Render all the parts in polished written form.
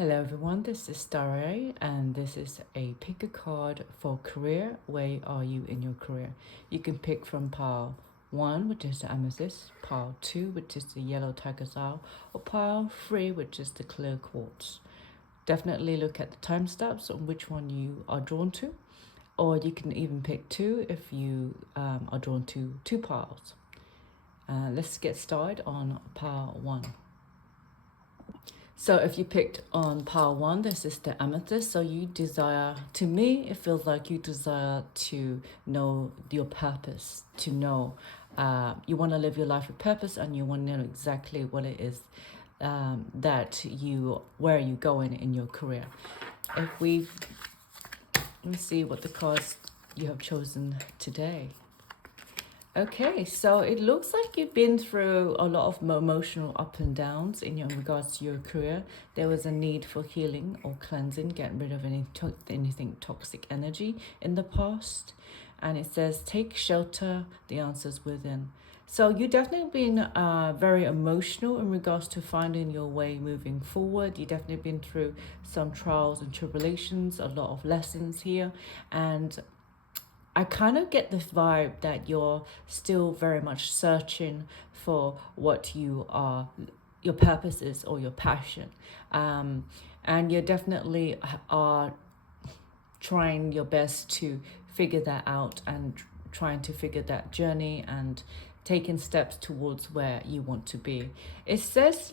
Hello everyone, this is Starry and this is a pick a card for career. Where are you in your career? You can pick from pile 1, which is the amethyst, pile 2, which is the yellow tiger's eye, or pile 3, which is the clear quartz. Definitely look at the time steps on which one you are drawn to, or you can even pick 2 if you are drawn to 2 piles. Let's get started on pile 1. So if you picked on pile 1, this is the amethyst. So you desire, to me, it feels like you desire to know your purpose, to know you want to live your life with purpose, and you want to know exactly what it is where you're going in your career. Let me see what the cards you have chosen today. Okay, so it looks like you've been through a lot of emotional up and downs in regards to your career. There was a need for healing or cleansing, getting rid of anything toxic energy in the past. And it says, take shelter, the answer's within. So you've definitely been very emotional in regards to finding your way moving forward. You've definitely been through some trials and tribulations, a lot of lessons here. And I kind of get this vibe that you're still very much searching for what your purpose is or your passion. And you definitely are trying your best to figure that out and trying to figure that journey and taking steps towards where you want to be. It says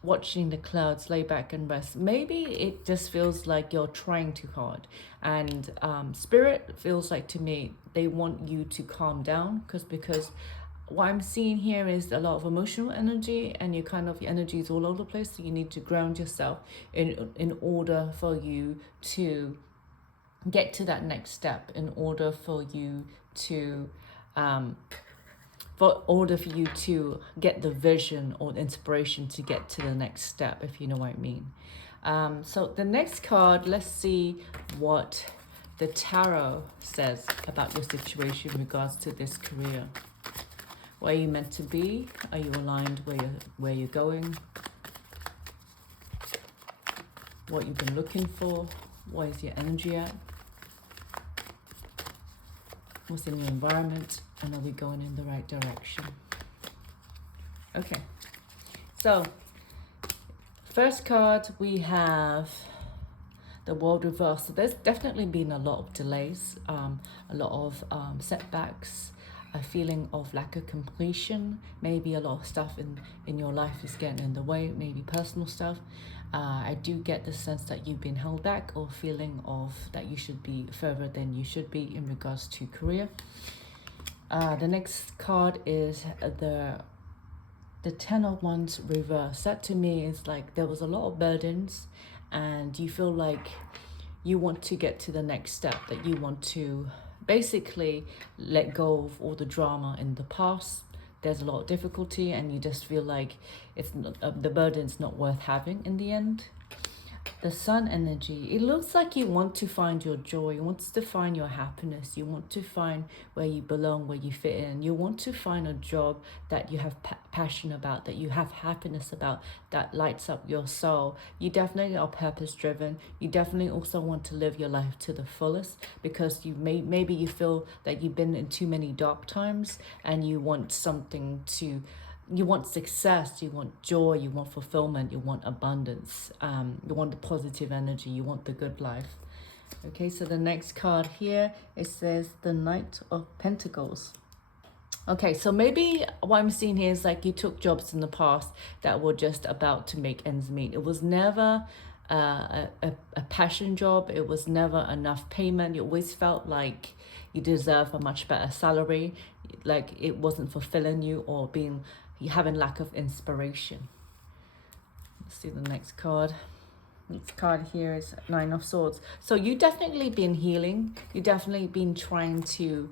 watching the clouds, lay back and rest. Maybe it just feels like you're trying too hard, and spirit feels like to me they want you to calm down, because what I'm seeing here is a lot of emotional energy, and your energy is all over the place. So you need to ground yourself in order for you to get to that next step, in order for you to get the vision or the inspiration to get to the next step, if you know what I mean. So the next card, let's see what the tarot says about your situation in regards to this career. Where are you meant to be? Are you aligned where you're going? What you've been looking for? Where is your energy at? What's in your environment? And are we going in the right direction? Okay, so first card we have the World Reverse. So there's definitely been a lot of delays, a lot of setbacks, a feeling of lack of completion. Maybe a lot of stuff in your life is getting in the way, maybe personal stuff. I do get the sense that you've been held back, or feeling of that you should be further than you should be in regards to career. The next card is the Ten of Wands reverse. That to me is like there was a lot of burdens, and you feel like you want to get to the next step, that you want to basically let go of all the drama in the past. There's a lot of difficulty, and you just feel like it's not, the burden's not worth having in the end. The Sun energy, it looks like you want to find your joy, you want to find your happiness, you want to find where you belong, where you fit in, you want to find a job that you have passion about, that you have happiness about, that lights up your soul. You definitely are purpose driven. You definitely also want to live your life to the fullest, because maybe you feel that you've been in too many dark times, and you want you want success, you want joy, you want fulfillment, you want abundance, you want the positive energy, you want the good life. Okay, so the next card here, it says the Knight of Pentacles. Okay, so maybe what I'm seeing here is like you took jobs in the past that were just about to make ends meet. It was never a passion job. It was never enough payment. You always felt like you deserve a much better salary, like it wasn't fulfilling you, or you having lack of inspiration. Let's see the next card. Next card here is Nine of Swords. So you definitely been healing. You definitely been trying to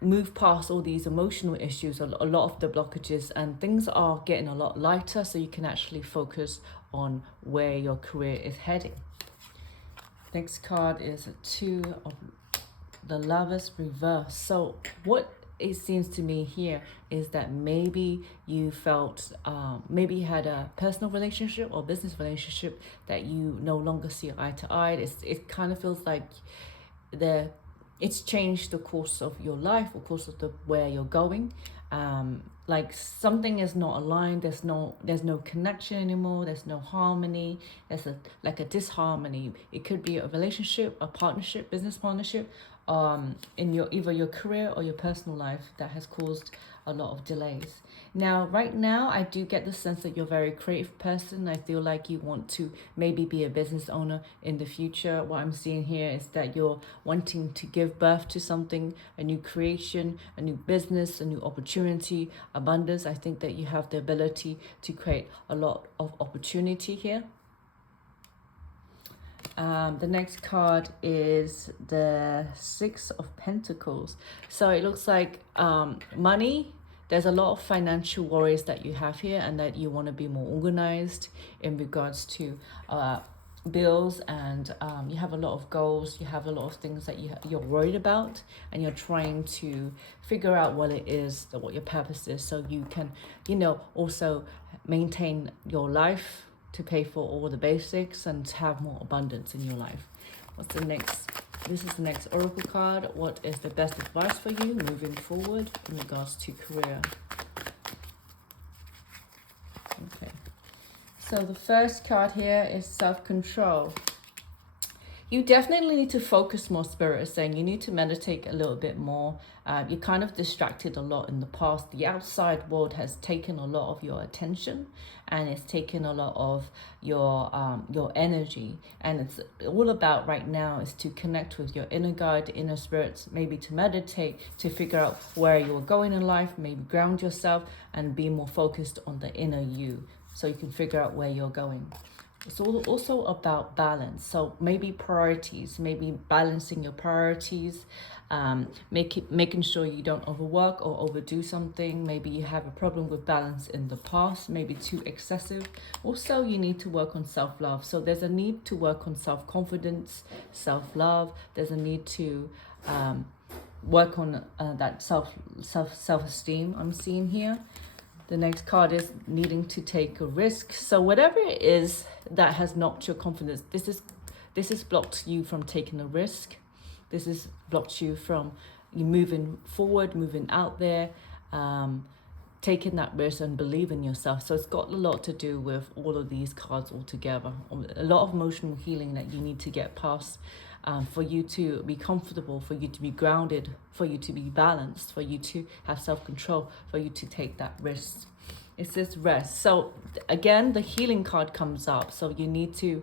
move past all these emotional issues, a lot of the blockages, and things are getting a lot lighter, so you can actually focus on where your career is heading. Next card is a Two of the Lovers reverse. So what it seems to me here is that maybe you felt, maybe you had a personal relationship or business relationship that you no longer see eye to eye. It kind of feels like it's changed the course of your life, or course of where you're going. Like something is not aligned. There's no connection anymore. There's no harmony. There's like a disharmony. It could be a relationship, a partnership, business partnership, in your either your career or your personal life, that has caused a lot of delays. Now, right now, I do get the sense that you're a very creative person. I feel like you want to maybe be a business owner in the future. What I'm seeing here is that you're wanting to give birth to something, a new creation, a new business, a new opportunity, abundance. I think that you have the ability to create a lot of opportunity here. The next card is the Six of Pentacles. So it looks like money. There's a lot of financial worries that you have here, and that you want to be more organized in regards to bills, and you have a lot of goals. You have a lot of things that you're worried about, and you're trying to figure out what it is, what your purpose is, so you can, also maintain your life, to pay for all the basics and have more abundance in your life. What's the next? This is the next oracle card. What is the best advice for you moving forward in regards to career? Okay. So the first card here is self-control. You definitely need to focus more. Spirit is saying you need to meditate a little bit more. You're kind of distracted a lot in the past. The outside world has taken a lot of your attention, and it's taken a lot of your energy. And it's all about right now is to connect with your inner guide, inner spirits, maybe to meditate, to figure out where you're going in life, maybe ground yourself and be more focused on the inner you, so you can figure out where you're going. It's also about balance. So maybe priorities, maybe balancing your priorities, making sure you don't overwork or overdo something. Maybe you have a problem with balance in the past, maybe too excessive. Also, you need to work on self-love. So there's a need to work on self-confidence, self-love. There's a need to work on that self-esteem I'm seeing here. The next card is needing to take a risk. So whatever it is that has knocked your confidence, this has blocked you from taking a risk. This has blocked you from you moving forward, moving out there, taking that risk and believing in yourself. So it's got a lot to do with all of these cards all together. A lot of emotional healing that you need to get past, for you to be comfortable, for you to be grounded, for you to be balanced, for you to have self-control, for you to take that risk. It says rest. So again, the healing card comes up. So you need to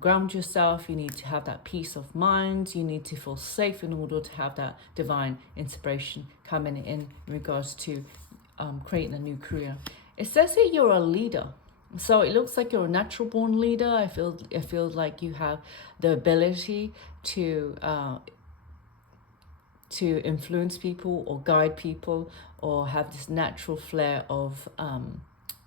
ground yourself. You need to have that peace of mind. You need to feel safe in order to have that divine inspiration coming in regards to creating a new career. It says here you're a leader. So it looks like you're a natural born leader. I feel like you have the ability to influence people or guide people, or have this natural flair of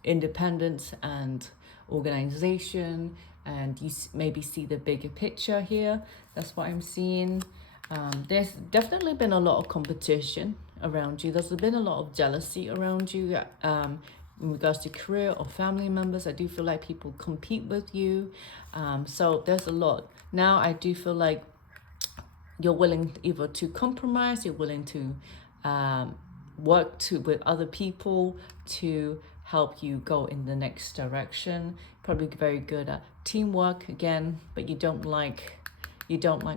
independence and organization, and you maybe see the bigger picture here. That's what I'm seeing. There's definitely been a lot of competition around you. There's been a lot of jealousy around you. In regards to career or family members, I do feel like people compete with you. So there's a lot. Now I do feel like you're willing either to compromise, you're willing to work with other people to help you go in the next direction. Probably very good at teamwork again, but you don't like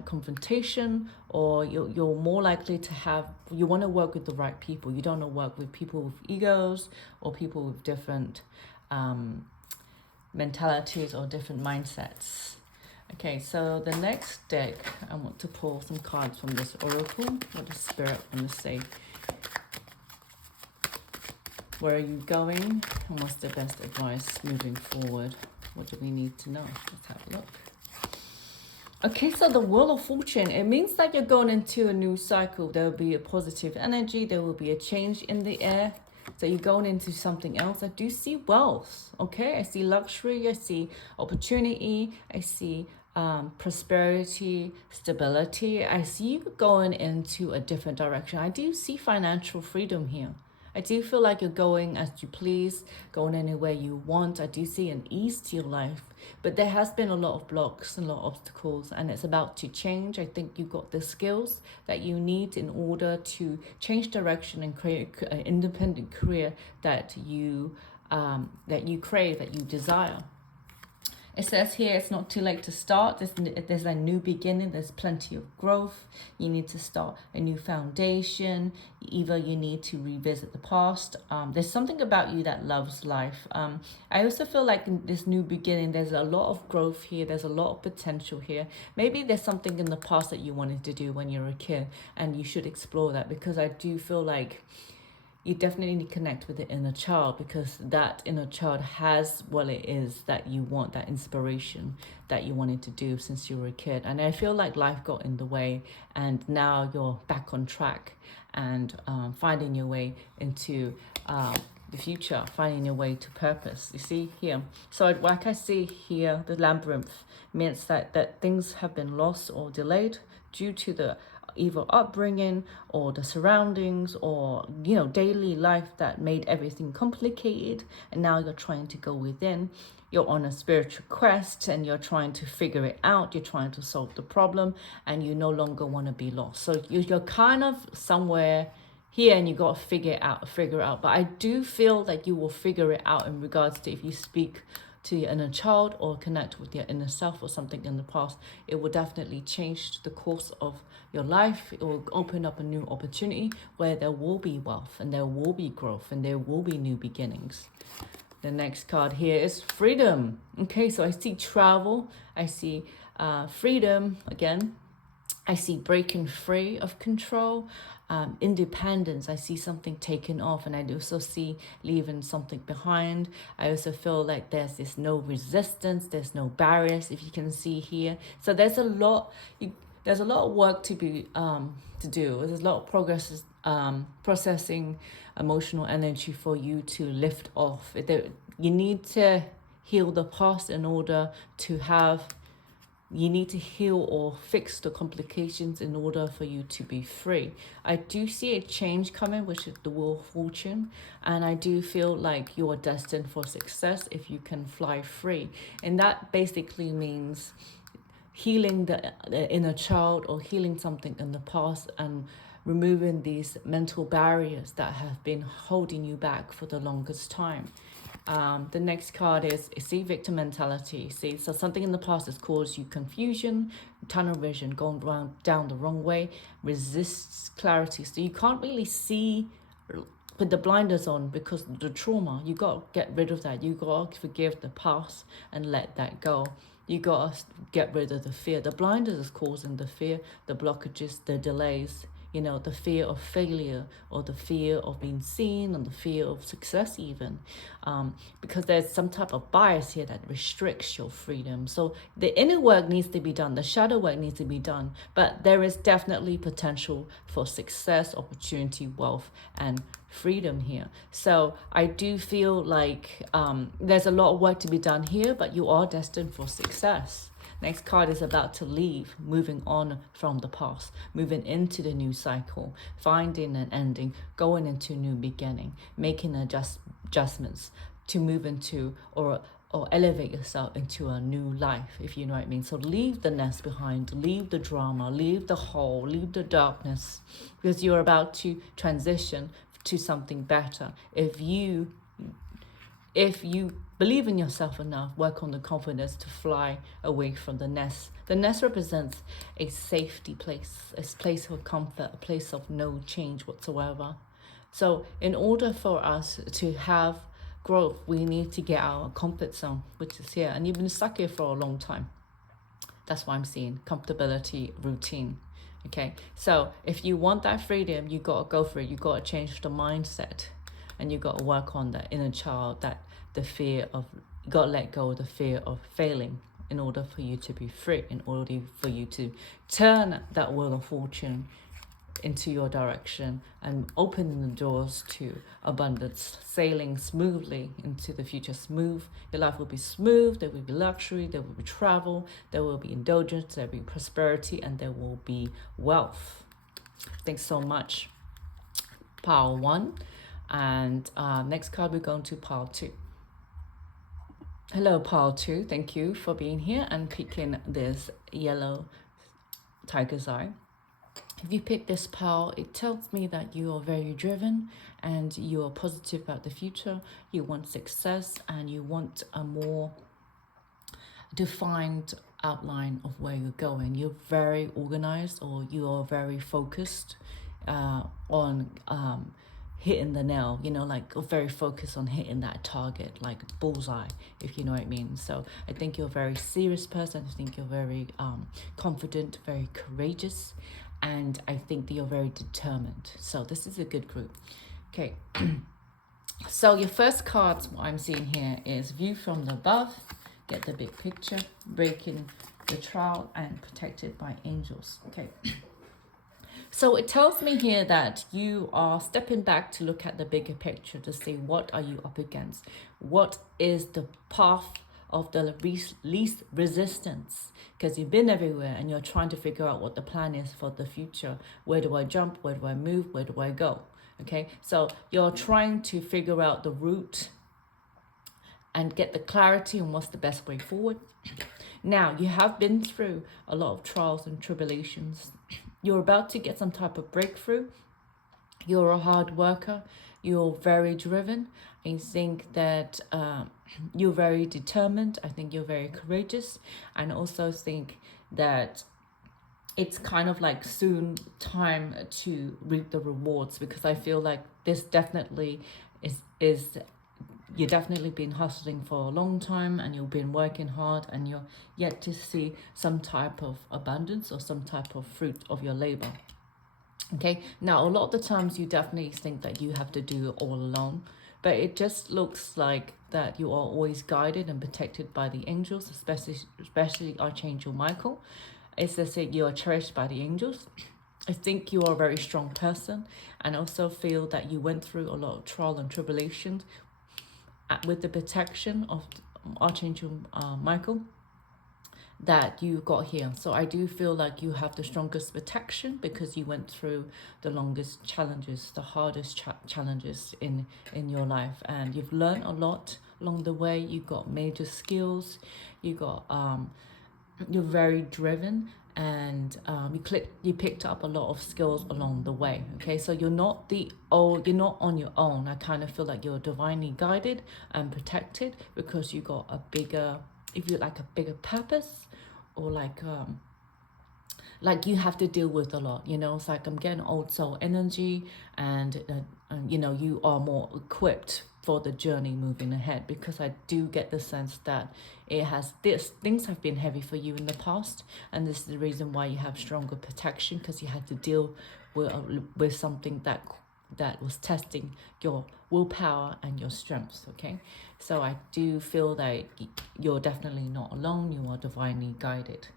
confrontation, or you're more likely to you want to work with the right people. You don't want to work with people with egos or people with different mentalities or different mindsets. Okay, so the next deck, I want to pull some cards from this oracle. What does Spirit want to say? Where are you going? And what's the best advice moving forward? What do we need to know? Let's have a look. Okay, so the Wheel of Fortune, it means that you're going into a new cycle. There will be a positive energy. There will be a change in the air. So you're going into something else. I do see wealth, okay? I see luxury. I see opportunity. I see prosperity, stability. I see you going into a different direction. I do see financial freedom here. I do feel like you're going as you please, going anywhere you want. I do see an ease to your life, but there has been a lot of blocks and a lot of obstacles, and it's about to change. I think you've got the skills that you need in order to change direction and create an independent career that you crave, that you desire. It says here it's not too late to start. There's a new beginning. There's plenty of growth. You need to start a new foundation. Either you need to revisit the past. There's something about you that loves life. I also feel like in this new beginning, there's a lot of growth here. There's a lot of potential here. Maybe there's something in the past that you wanted to do when you were a kid, and you should explore that, because I do feel like you definitely need to connect with the inner child, because that inner child has what it is that you want, that inspiration that you wanted to do since you were a kid. And I feel like life got in the way, and now you're back on track and finding your way into the future, finding your way to purpose. You see here. So like I see here, the labyrinth means that things have been lost or delayed due to the either upbringing or the surroundings, or daily life that made everything complicated, and now you're trying to go within. You're on a spiritual quest and you're trying to figure it out. You're trying to solve the problem, and you no longer want to be lost. So you're kind of somewhere here, and you got to figure it out. But I do feel that you will figure it out in regards to if you speak to your inner child or connect with your inner self or something in the past. It will definitely change the course of your life. It will open up a new opportunity where there will be wealth, and there will be growth, and there will be new beginnings. The next card here is freedom. Okay, so I see travel, I see freedom again. I see breaking free of control, independence. I see something taken off, and I also see leaving something behind. I also feel like there's no resistance, there's no barriers, if you can see here. So there's a lot of work to be to do. There's a lot of progress, processing emotional energy for you to lift off. You need to heal the past in order to have. You need to heal or fix the complications in order for you to be free. I do see a change coming, which is the Wheel of Fortune. And I do feel like you are destined for success if you can fly free. And that basically means healing the inner child, or healing something in the past, and removing these mental barriers that have been holding you back for the longest time. The next card is, see, victim mentality. See, so something in the past has caused you confusion, tunnel vision, going down the wrong way, resists clarity. So you can't really see with the blinders on because of the trauma. You got to get rid of that. You got to forgive the past and let that go. You got to get rid of the fear. The blinders is causing the fear, the blockages, the delays. The fear of failure, or the fear of being seen, and the fear of success even. Because there's some type of bias here that restricts your freedom. So the inner work needs to be done. The shadow work needs to be done. But there is definitely potential for success, opportunity, wealth, and freedom here. So I do feel like there's a lot of work to be done here, but you are destined for success. Next card is about to leave, moving on from the past, moving into the new cycle, finding an ending, going into a new beginning, making adjustments to move into or elevate yourself into a new life, if you know what I mean. So leave the nest behind, leave the drama, leave the hole, leave the darkness, because you're about to transition to something better. If you believe in yourself enough, work on the confidence to fly away from the nest. The nest represents a safety place, a place of comfort, a place of no change whatsoever. So in order for us to have growth, we need to get out of our comfort zone, which is here. And you've been stuck here for a long time. That's what I'm seeing. Comfortability, routine. Okay, so if you want that freedom, you got to go for it. You got to change the mindset. And you got to work on that inner child, you got to let go of the fear of failing in order for you to be free, in order for you to turn that Wheel of Fortune into your direction and opening the doors to abundance, sailing smoothly into the future. Smooth. Your life will be smooth. There will be luxury. There will be travel. There will be indulgence. There will be prosperity, and there will be wealth. Thanks so much. Pile 1. And next card, we're going to pile 2. Hello, pile 2. Thank you for being here and picking this yellow tiger's eye. If you pick this pile, it tells me that you are very driven and you are positive about the future. You want success and you want a more defined outline of where you're going. You're very organized, or you are very focused on hitting the nail, you know, like very focused on hitting that target, like bullseye, if you know what I mean. So I think you're a very serious person. I think you're very confident, very courageous, and I think that you're very determined. So this is a good group. Okay. So your first card, what I'm seeing here, is view from the above, get the big picture, breaking the trial, and protected by angels. Okay. So it tells me here that you are stepping back to look at the bigger picture to see what are you up against. What is the path of the least resistance? Because you've been everywhere and you're trying to figure out what the plan is for the future. Where do I jump? Where do I move? Where do I go? Okay, so you're trying to figure out the route and get the clarity on what's the best way forward. Now, you have been through a lot of trials and tribulations. You're about to get some type of breakthrough. You're a hard worker. You're very driven. I think that you're very determined. I think you're very courageous. And also think that it's kind of like soon time to reap the rewards, because I feel like this definitely is you've definitely been hustling for a long time and you've been working hard, and you're yet to see some type of abundance or some type of fruit of your labor. Okay, now a lot of the times you definitely think that you have to do it all alone, but it just looks like that you are always guided and protected by the angels, especially Archangel Michael. It's as if you are cherished by the angels. I think you are a very strong person, and also feel that you went through a lot of trial and tribulations with the protection of Archangel Michael that you got here. So I do feel like you have the strongest protection because you went through the longest challenges, the hardest challenges in your life, and you've learned a lot along the way. You got major skills. You got you're very driven, and you picked up a lot of skills along the way. Okay, so you're not on your own. I kind of feel like you're divinely guided and protected because you got a bigger, if you like, a bigger purpose, or like you have to deal with a lot, you know. It's like I'm getting old soul energy, and you know, you are more equipped for the journey moving ahead, because I do get the sense that things have been heavy for you in the past, and this is the reason why you have stronger protection, because you had to deal with something that was testing your willpower and your strengths. Okay, so I do feel that you're definitely not alone. You are divinely guided.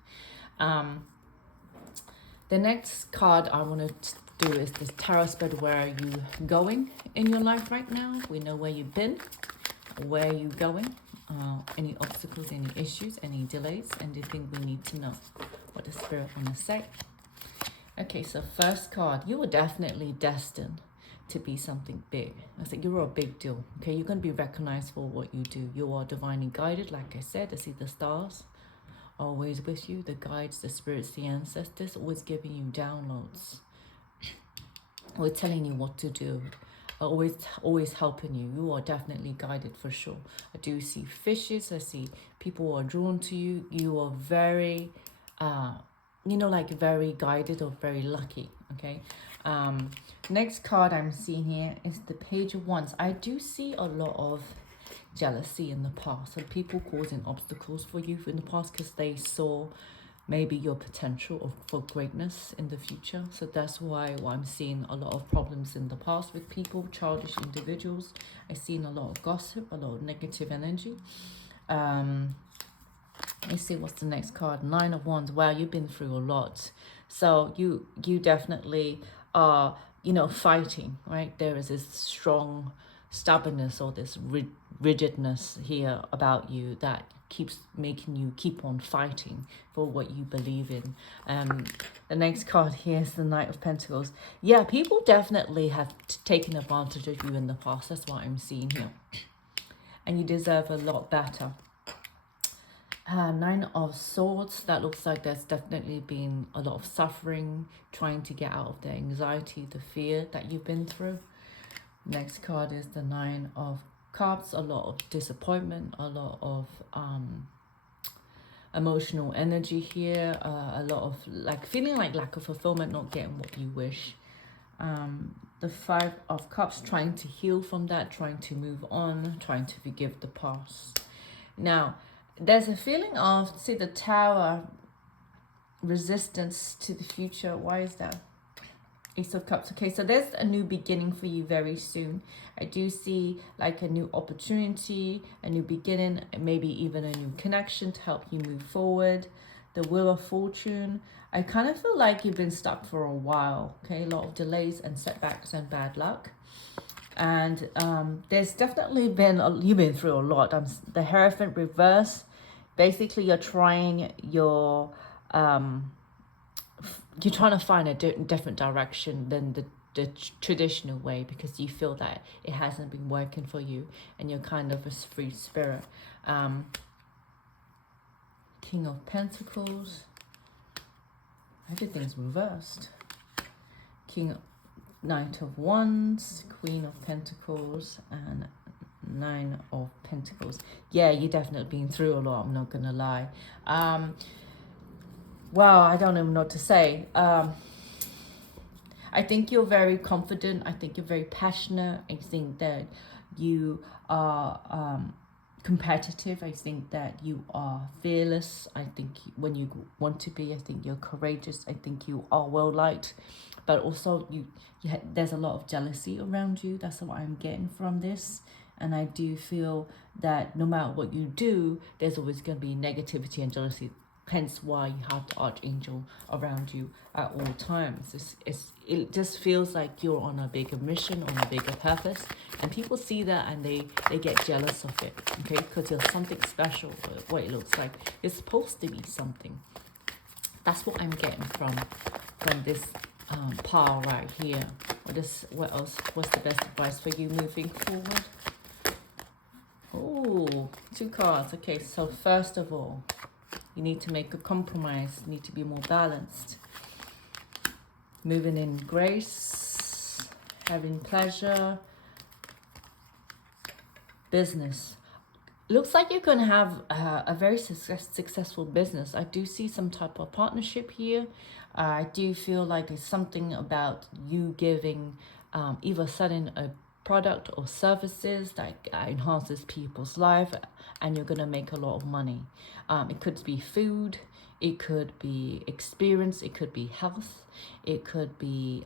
The next card I want to do is this tarot spread. Where are you going in your life right now? We know where you've been. Where are you going? Any obstacles, any issues, any delays, anything we need to know. What does Spirit want to say? Okay, so first card, you are definitely destined to be something big. I said you're a big deal. Okay, you're going to be recognized for what you do. You are divinely guided, like I said. I see the stars always with you, the guides, the spirits, the ancestors, always giving you downloads. Always telling you what to do. Always helping you. You are definitely guided for sure. I do see fishes. I see people who are drawn to you. You are very, you know, like very guided or very lucky. Okay. Next card I'm seeing here is the Page of Wands. I do see a lot of jealousy in the past, and people causing obstacles for you in the past because they saw maybe your potential for greatness in the future. So that's why I'm seeing a lot of problems in the past with people, childish individuals. I've seen a lot of gossip, a lot of negative energy. Let's see what's the next card. 9 of Wands. Wow, you've been through a lot. So you definitely are, you know, fighting, right? There is this strong stubbornness or this rigidness here about you that keeps making you keep on fighting for what you believe in. The next card here is the Knight of Pentacles. Yeah, people definitely have taken advantage of you in the past. That's what I'm seeing here. And you deserve a lot better. Nine of Swords. That looks like there's definitely been a lot of suffering, trying to get out of the anxiety, the fear that you've been through. Next card is the Nine of Cups. A lot of disappointment, a lot of emotional energy here, a lot of like feeling like lack of fulfillment, not getting what you wish. The Five of Cups, trying to heal from that, trying to move on, trying to forgive the past. Now, there's a feeling of, see the Tower, resistance to the future. Why is that? Ace of Cups. Okay, so there's a new beginning for you very soon. I do see like a new opportunity, a new beginning, maybe even a new connection to help you move forward. The Wheel of Fortune. I kind of feel like you've been stuck for a while. Okay, a lot of delays and setbacks and bad luck. And there's definitely been, you've been through a lot. The Hierophant reverse. Basically, you're trying you're trying to find a different direction than the traditional way, because you feel that it hasn't been working for you and you're kind of a free spirit. King of Pentacles. Everything's reversed. Knight of Wands, Queen of Pentacles, and Nine of Pentacles. Yeah, you've definitely been through a lot, I'm not gonna lie. Well, I don't even know what to say. I think you're very confident. I think you're very passionate. I think that you are competitive. I think that you are fearless. I think when you want to be, I think you're courageous. I think you are well liked, but also there's a lot of jealousy around you. That's what I'm getting from this. And I do feel that no matter what you do, there's always going to be negativity and jealousy. Hence why you have the Archangel around you at all times. It just feels like you're on a bigger mission, on a bigger purpose. And people see that and they get jealous of it, okay? Because there's something special, what it looks like. It's supposed to be something. That's what I'm getting from this pile right here. What else? What's the best advice for you moving forward? Oh, 2 cards. Okay, so first of all, you need to make a compromise. You need to be more balanced. Moving in grace, having pleasure, business. Looks like you're going to have a very successful business. I do see some type of partnership here. I do feel like it's something about you giving, either selling a product or services that enhances people's life, and you're going to make a lot of money. It could be food, it could be experience, it could be health, it could be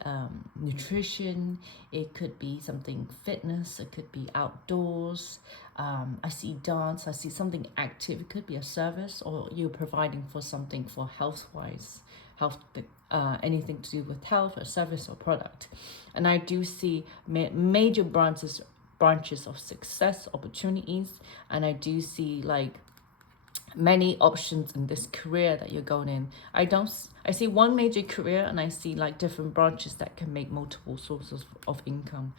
nutrition, it could be something fitness, it could be outdoors. I see dance, I see something active. It could be a service, or you're providing for something for health-wise, anything to do with health, a service or product. And I do see major branches of success, opportunities, and I do see like many options in this career that you're going in. I see one major career, and I see like different branches that can make multiple sources of income.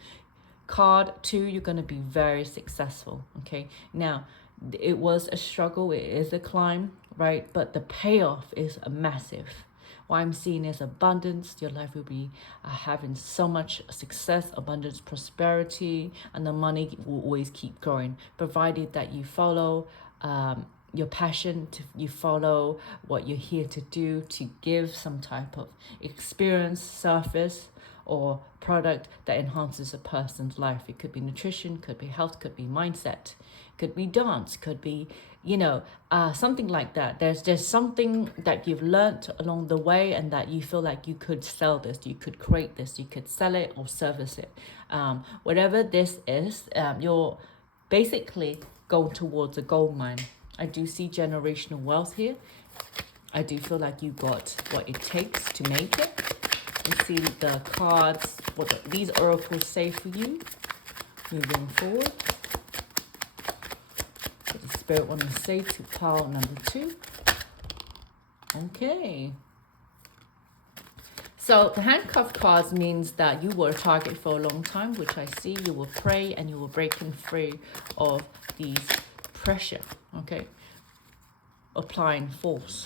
Card 2, you're going to be very successful. Okay, now it was a struggle, it is a climb, right? But the payoff is massive. What I'm seeing is abundance. Your life will be having so much success, abundance, prosperity, and the money will always keep growing, provided that you follow your passion, you follow what you're here to do, to give some type of experience, service, or product that enhances a person's life. It could be nutrition, could be health, could be mindset, could be dance, could be, something like that. There's just something that you've learned along the way, and that you feel like you could sell this, you could create this, you could sell it or service it. Whatever this is, you're basically going towards a gold mine. I do see generational wealth here. I do feel like you got what it takes to make it. Let's see the cards, what these oracles say for you moving forward. What the Spirit want to say to pile number 2. Okay. So the handcuffed cards means that you were a target for a long time, which I see. You were prey and you were breaking free of these pressure, okay? Applying force.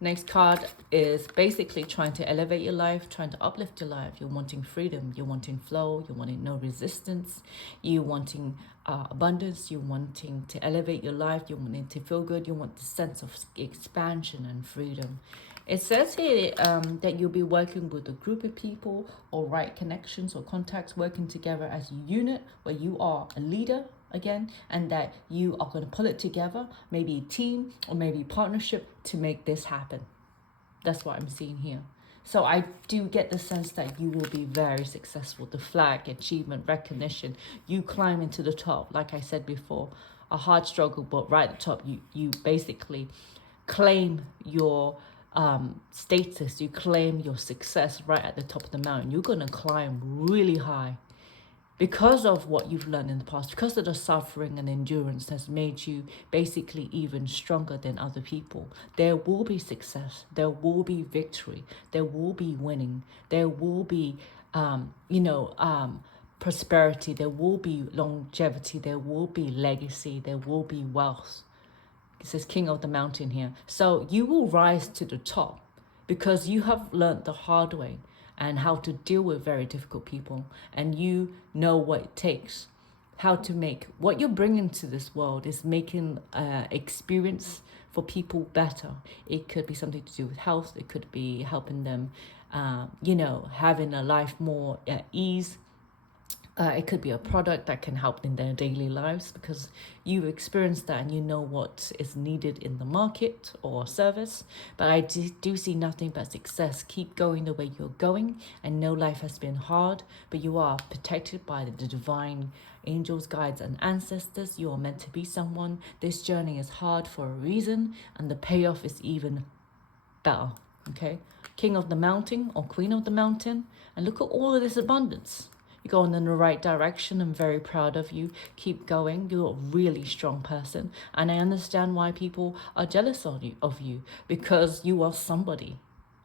Next card is basically trying to elevate your life, trying to uplift your life. You're wanting freedom, you're wanting flow, you're wanting no resistance, you're wanting abundance, you're wanting to elevate your life, you're wanting to feel good, you want the sense of expansion and freedom. It says here that you'll be working with a group of people or right connections or contacts, working together as a unit where you are a leader again, and that you are going to pull it together, maybe a team or maybe partnership to make this happen. That's what I'm seeing here. So I do get the sense that you will be very successful. The flag, achievement, recognition, you climb into the top. Like I said before, a hard struggle, but right at the top, you basically claim your status, you claim your success right at the top of the mountain. You're going to climb really high because of what you've learned in the past, because of the suffering and endurance has made you basically even stronger than other people. There will be success, there will be victory, there will be winning, there will be prosperity, there will be longevity, there will be legacy, there will be wealth. It says King of the Mountain here. So you will rise to the top because you have learned the hard way and how to deal with very difficult people, and you know what it takes, how to make what you're bringing to this world is making experience for people better. It could be something to do with health, it could be helping them having a life more at ease. It could be a product that can help in their daily lives because you've experienced that and you know what is needed in the market or service. But I do see nothing but success. Keep going the way you're going. I know life has been hard, but you are protected by the divine angels, guides, and ancestors. You are meant to be someone. This journey is hard for a reason, and the payoff is even better. Okay? King of the mountain or queen of the mountain. And look at all of this abundance. You're going in the right direction. I'm very proud of you. Keep going. You're a really strong person. And I understand why people are jealous of you because you are somebody.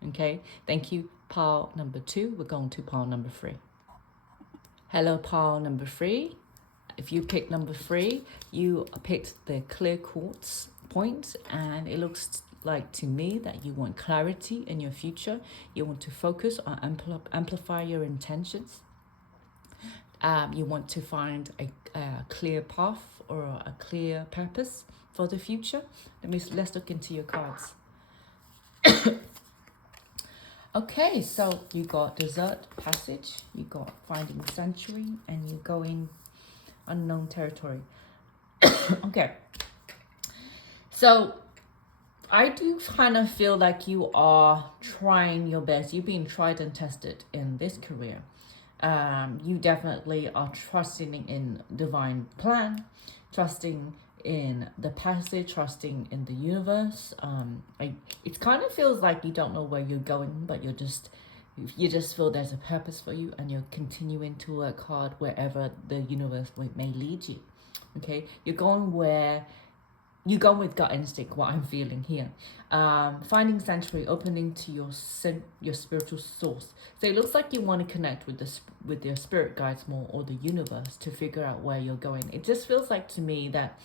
Okay? Thank you. Pile number 2. We're going to pile number 3. Hello, pile number 3. If you picked number 3, you picked the clear quartz point, and it looks like to me that you want clarity in your future. You want to focus on amplify your intentions. You want to find a clear path or a clear purpose for the future. Let's look into your cards. Okay, so you got Desert Passage, you got Finding Sanctuary, and you go in Unknown Territory. Okay, so I do kind of feel like you are trying your best. You're being tried and tested in this career. You definitely are trusting in divine plan, trusting in the passage, trusting in the universe. It kind of feels like you don't know where you're going, but you just feel there's a purpose for you, and you're continuing to work hard wherever the universe may lead you. Okay, you're going with gut instinct, what I'm feeling here. Finding sanctuary, opening to your spiritual source. So it looks like you want to connect with your spirit guides more, or the universe, to figure out where you're going. It just feels like to me that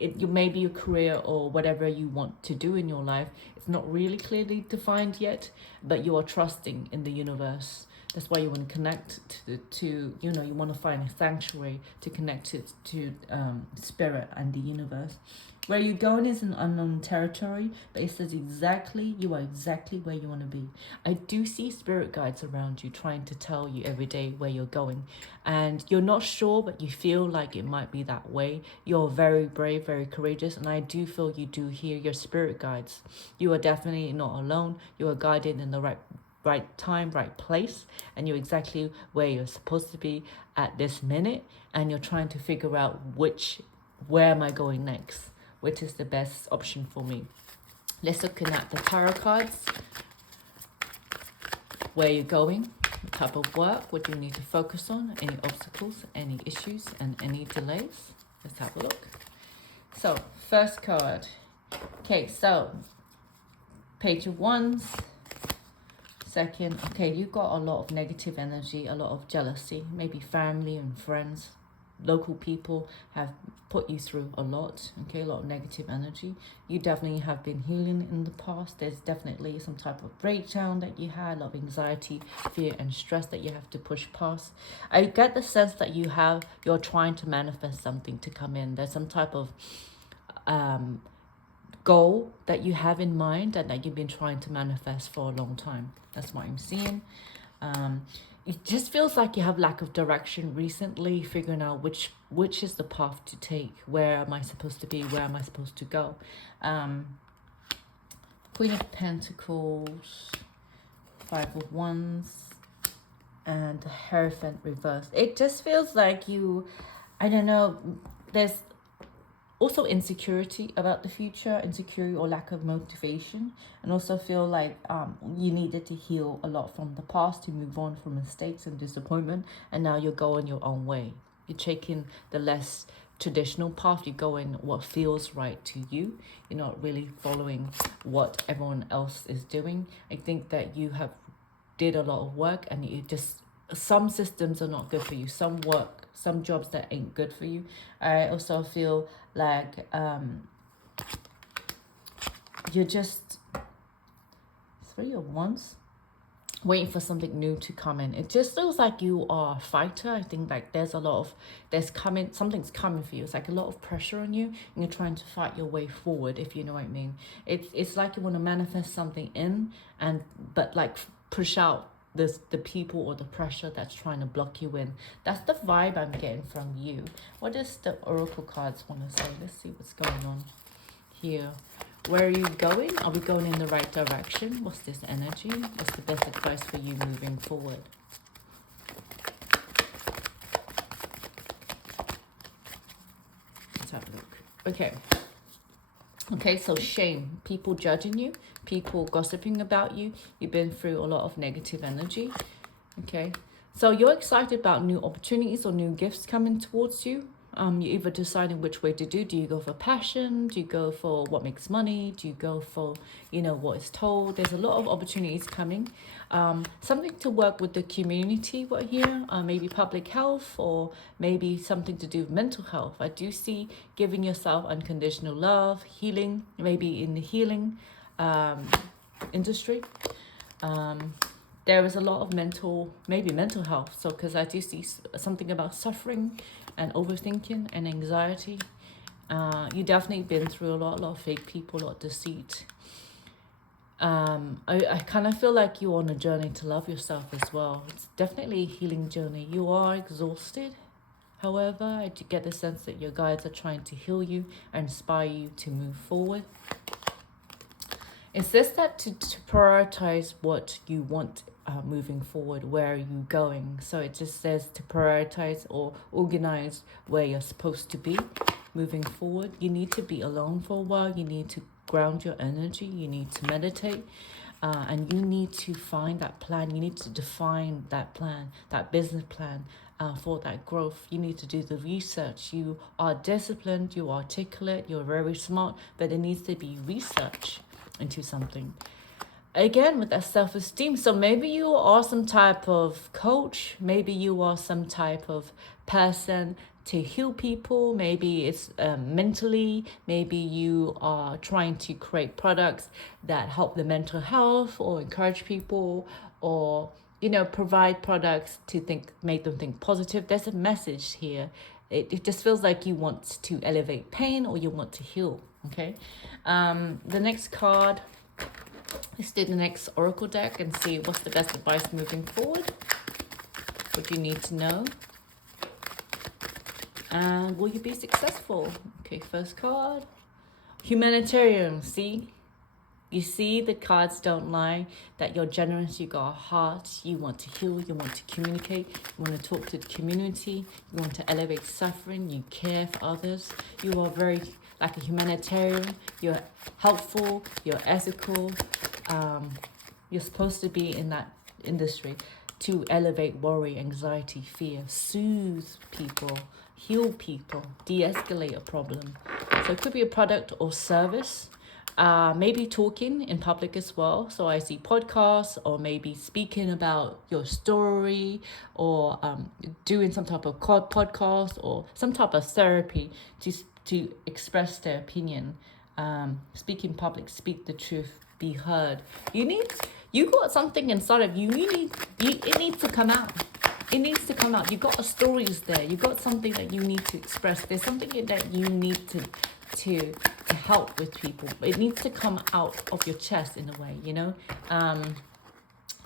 you maybe your career or whatever you want to do in your life, it's not really clearly defined yet, but you are trusting in the universe. That's why you want to connect to you want to find a sanctuary to connect it to spirit and the universe. Where you're going is an unknown territory, but it says you are exactly where you want to be. I do see spirit guides around you trying to tell you every day where you're going. And you're not sure, but you feel like it might be that way. You're very brave, very courageous, and I do feel you do hear your spirit guides. You are definitely not alone. You are guided in the right time, right place, and you're exactly where you're supposed to be at this minute, and you're trying to figure out where am I going next? Which is the best option for me. Let's look at the tarot cards. where you're going, what type of work, what you need to focus on, any obstacles, any issues, and any delays. Let's have a look. So, first card. Okay, so Page of Wands. Second, okay, you've got a lot of negative energy, a lot of jealousy, maybe family and friends, local people have put you through a lot, okay, a lot of negative energy. You definitely have been healing in the past. There's definitely some type of breakdown that you had, a lot of anxiety, fear, and stress that you have to push past. I get the sense that you're trying to manifest something to come in. There's some type of goal that you have in mind and that you've been trying to manifest for a long time. That's what I'm seeing. It just feels like you have lack of direction recently, figuring out which is the path to take. Where am I supposed to be? Where am I supposed to go? Queen of Pentacles, Five of Wands, and the Hierophant reversed. It just feels like I don't know, there's also insecurity about the future, insecurity or lack of motivation, and also feel like you needed to heal a lot from the past to move on from mistakes and disappointment, and now you're going your own way. You're taking the less traditional path. You're going what feels right to you. You're not really following what everyone else is doing. I think that you have did a lot of work, and you just, some systems are not good for you, some jobs that ain't good for you. I also feel like you're just Three of Wands, waiting for something new to come in. It just feels like you are a fighter. I think like something's coming for you. It's like a lot of pressure on you, and you're trying to fight your way forward, if you know what I mean. It's like you want to manifest something in, but like push out the people or the pressure that's trying to block you in. That's the vibe I'm getting from you. What does the oracle cards want to say? Let's see what's going on here. Where are you going? Are we going in the right direction? What's this energy? What's the best advice for you moving forward? Let's have a look. Okay, so shame, people judging you, people gossiping about you. You've been through a lot of negative energy. Okay, so you're excited about new opportunities or new gifts coming towards you. You're either deciding which way to do. Do you go for passion? Do you go for what makes money? Do you go for, what is told? There's a lot of opportunities coming. Something to work with the community right here. Maybe public health, or maybe something to do with mental health. I do see giving yourself unconditional love, healing, maybe in the healing industry. There is a lot of mental health. So, because I do see something about suffering and overthinking and anxiety. You definitely been through a lot of fake people, a lot of deceit. I kind of feel like you're on a journey to love yourself as well. It's definitely a healing journey. You are exhausted. However, I do get the sense that your guides are trying to heal you and inspire you to move forward. It says that to prioritize what you want moving forward. Where are you going? So it just says to prioritize or organize where you're supposed to be moving forward. You need to be alone for a while. You need to ground your energy. You need to meditate. And you need to find that plan. You need to define that plan, that business plan for that growth. You need to do the research. You are disciplined, you are articulate, you're very smart, but there needs to be research into something. Again, with that self-esteem. So maybe you are some type of coach. Maybe you are some type of person to heal people. Maybe it's mentally. Maybe you are trying to create products that help the mental health or encourage people, or provide products to make them think positive. There's a message here. It just feels like you want to elevate pain, or you want to heal. Okay. The next card. Let's do the next oracle deck and see what's the best advice moving forward. What do you need to know? And will you be successful? Okay, first card. Humanitarian. See? You see, the cards don't lie, that you're generous, you got a heart, you want to heal, you want to communicate, you want to talk to the community, you want to elevate suffering, you care for others. You are very like a humanitarian, you're helpful, you're ethical. You're supposed to be in that industry to elevate worry, anxiety, fear, soothe people, heal people, de-escalate a problem. So it could be a product or service. Maybe talking in public as well. So I see podcasts, or maybe speaking about your story, or doing some type of podcast or some type of therapy to express their opinion. Speak in public, speak the truth, be heard. You got something inside of you. It needs to come out. It needs to come out. You got a stories there. You got something that you need to express. There's something that you need to help with people. It needs to come out of your chest in a way, you know.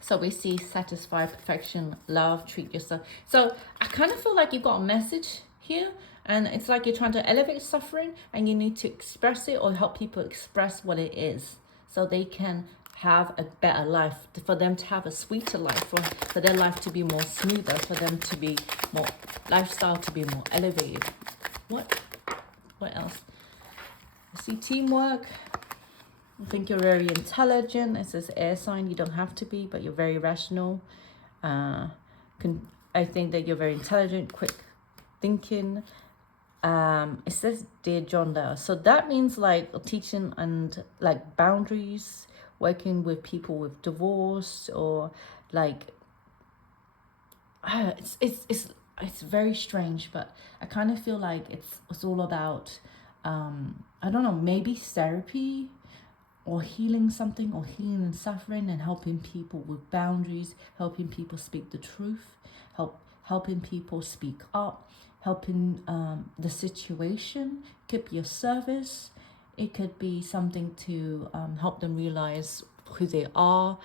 So we see satisfy, perfection, love, treat yourself. So I kind of feel like you've got a message here, and it's like you're trying to elevate suffering, and you need to express it or help people express what it is, so they can have a better life, for them to have a sweeter life, for their life to be more smoother, for them to be more lifestyle to be more elevated. What else? I see teamwork. I think you're very intelligent. It says air sign. You don't have to be, but you're very rational. I think that you're very intelligent, quick thinking. It says dear John there. So that means like teaching and like boundaries, working with people with divorce, or like it's very strange, but I kind of feel like it's all about I don't know, maybe therapy or healing something, or healing and suffering, and helping people with boundaries, helping people speak the truth, helping people speak up, helping the situation. It could be a service. It could be something to help them realize who they are.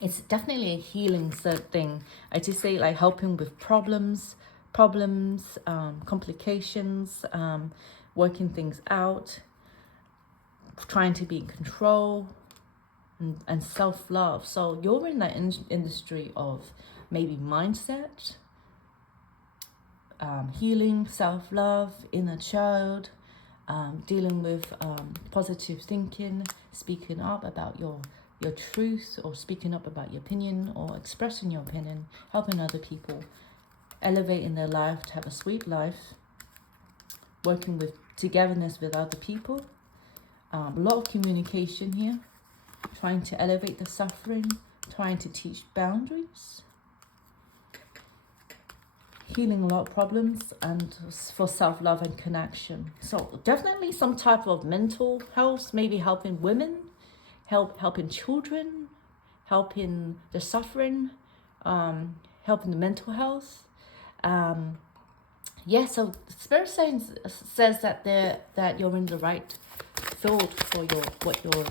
It's definitely a healing thing. I just say like helping with problems, complications, working things out, trying to be in control, and self-love. So you're in that industry of maybe mindset, healing, self-love, inner child, dealing with positive thinking, speaking up about your truth, or speaking up about your opinion, or expressing your opinion, helping other people, elevating their life to have a sweet life, working with togetherness with other people. A lot of communication here, trying to elevate the suffering, trying to teach boundaries, healing a lot of problems, and for self-love and connection. So definitely some type of mental health, maybe helping women, helping children, helping the suffering, helping the mental health. So Spirit says that you're in the right field for what you're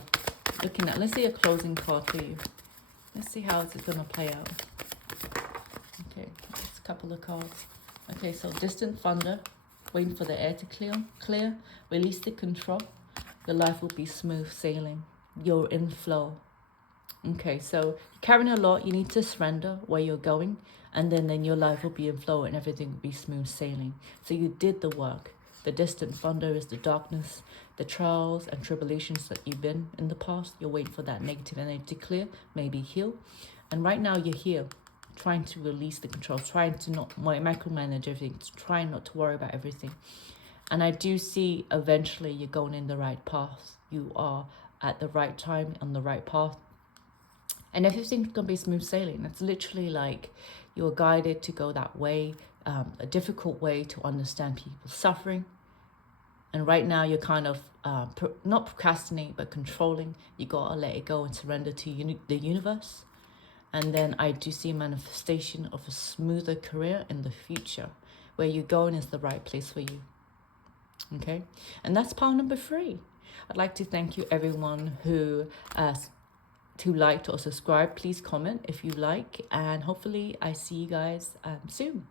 looking at. Let's see a closing card for you. Let's see how it's going to play out. Okay, just a couple of cards. Okay, so distant thunder, waiting for the air to clear, release the control. Your life will be smooth sailing. You're in flow. Okay, so carrying a lot, you need to surrender where you're going, and then your life will be in flow and everything will be smooth sailing. So you did the work. The distant thunder is the darkness, the trials and tribulations that you've been in the past. You're waiting for that negative energy to clear, maybe heal. And right now you're here, trying to release the control, trying to not micromanage everything, trying not to worry about everything. And I do see eventually you're going in the right path. You are at the right time, on the right path. And everything's going to be smooth sailing. It's literally like you're guided to go that way, a difficult way to understand people's suffering. And right now you're kind of not procrastinating, but controlling. You got to let it go and surrender to the universe. And then I do see a manifestation of a smoother career in the future. Where you're going is the right place for you. Okay? And that's pile number 3. I'd like to thank you everyone who liked or subscribed. Please comment if you like, and hopefully I see you guys soon.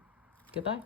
Goodbye.